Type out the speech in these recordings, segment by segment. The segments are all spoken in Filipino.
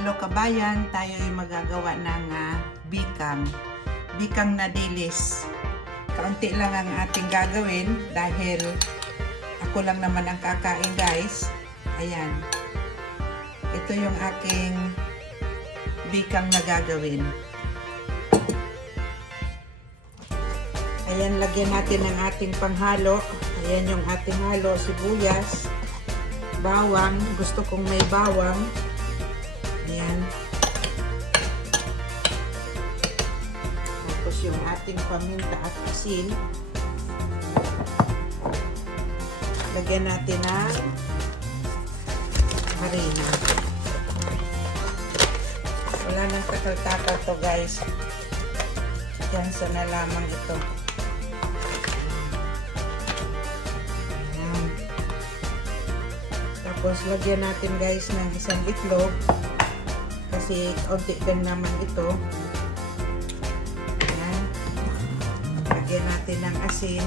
Hello kabayan, tayo ay magagawa ng ah, bikang. Bikang na dilis. Kaunti lang ang ating gagawin dahil ako lang naman ang kakain guys. Ayan. Ito yung aking bikang na gagawin. Ayan, lagyan natin ng ating panghalo. Ayan yung ating halo, sibuyas, bawang. Gusto kong may bawang. Ayan. Tapos yung ating paminta at asin. Lagyan natin ng harina. Wala nang takal-takal to guys. Yansa na lamang ito. Ayan. Tapos lagyan natin guys ng isang itlog kasi kaunti lang naman ito. Lagyan natin ng asin.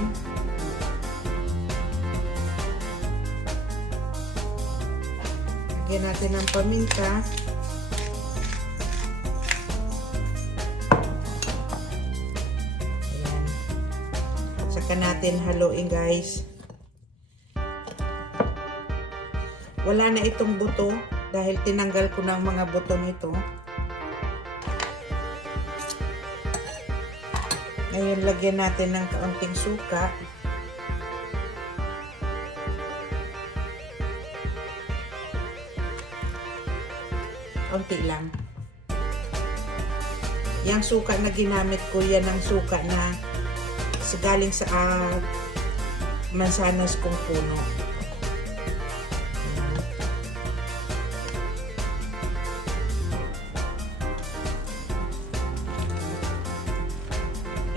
Lagyan natin ng paminta. Ayan. Saka natin haluin guys. Wala na itong buto dahil tinanggal ko ng mga buto nito. Ngayon, lagyan natin ng kaunting suka. Kaunti lang. Yang suka na ginamit ko, yan ang suka na galing sa ah, mansanas kong puno.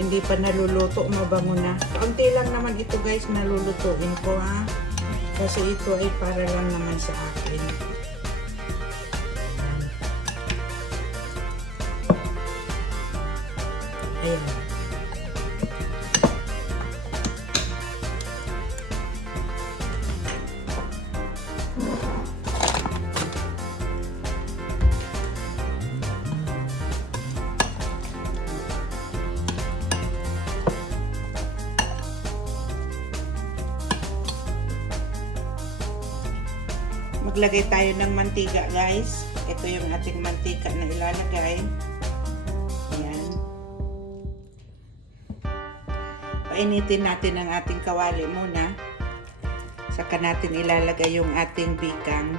Hindi pa naluluto, mabango na. Kaunti lang naman ito guys, nalulutuin ko ha. Kasi ito ay para lang naman sa akin. Ayan. Maglagay tayo ng mantika guys. Ito yung ating mantika na ilalagay. Ayan. Painitin natin ang ating kawali muna. Saka natin ilalagay yung ating bikang.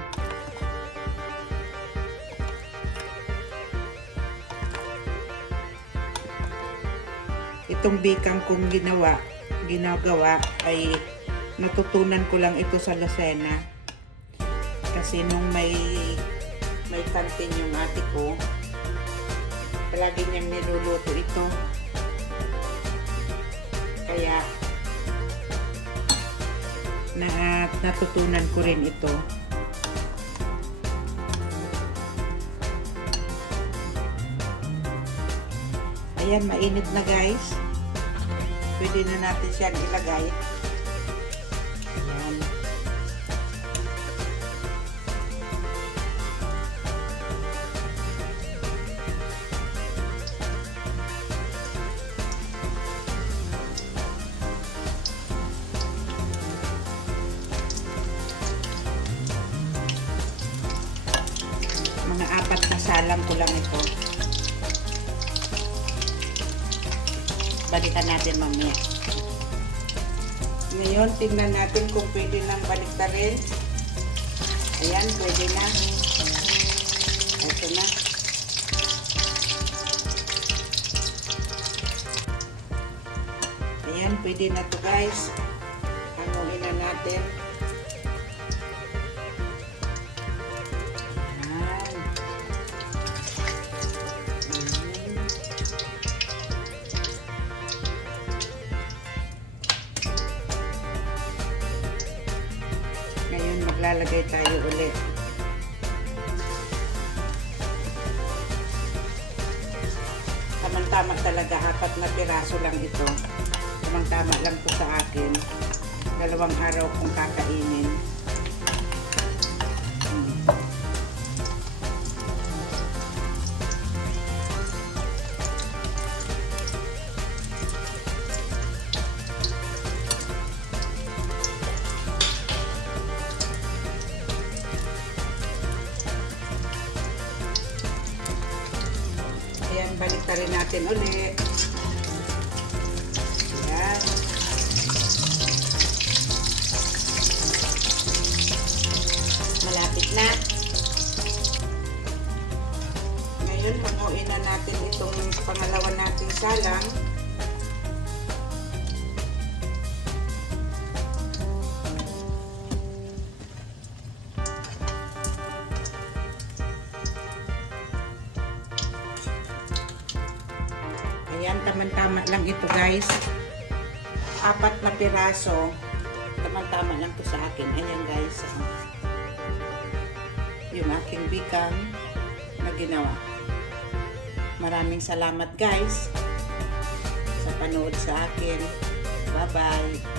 Itong bikang kong ginawa, ginagawa ay natutunan ko lang ito sa Lucena kasi nung may may kantin yung ate ko palagi niyang niluluto ito. Kaya na natutunan ko rin ito. Ayan mainit na guys. Pwede na natin siyang ilagay salang ko lang ito. Balikan natin mamaya. Ngayon, tingnan natin kung pwede nang baliktarin. Ayan, pwede na. Ito na. Ayan, pwede na to guys. Hanguin na natin. Maglalagay tayo ulit. Tamang-tama talaga, apat na piraso lang ito. Tamang-tama lang to sa akin. Dalawang araw kong kakainin. Rin natin ulit. Yan. Malapit na. Ngayon, hanguin na natin itong pangalawa nating salang. Ayan, tama-tama lang ito guys. Apat na piraso. Tama-tama lang to sa akin. Ayan guys. Yung aking bikang na ginawa. Maraming salamat guys sa panood sa akin. Bye-bye.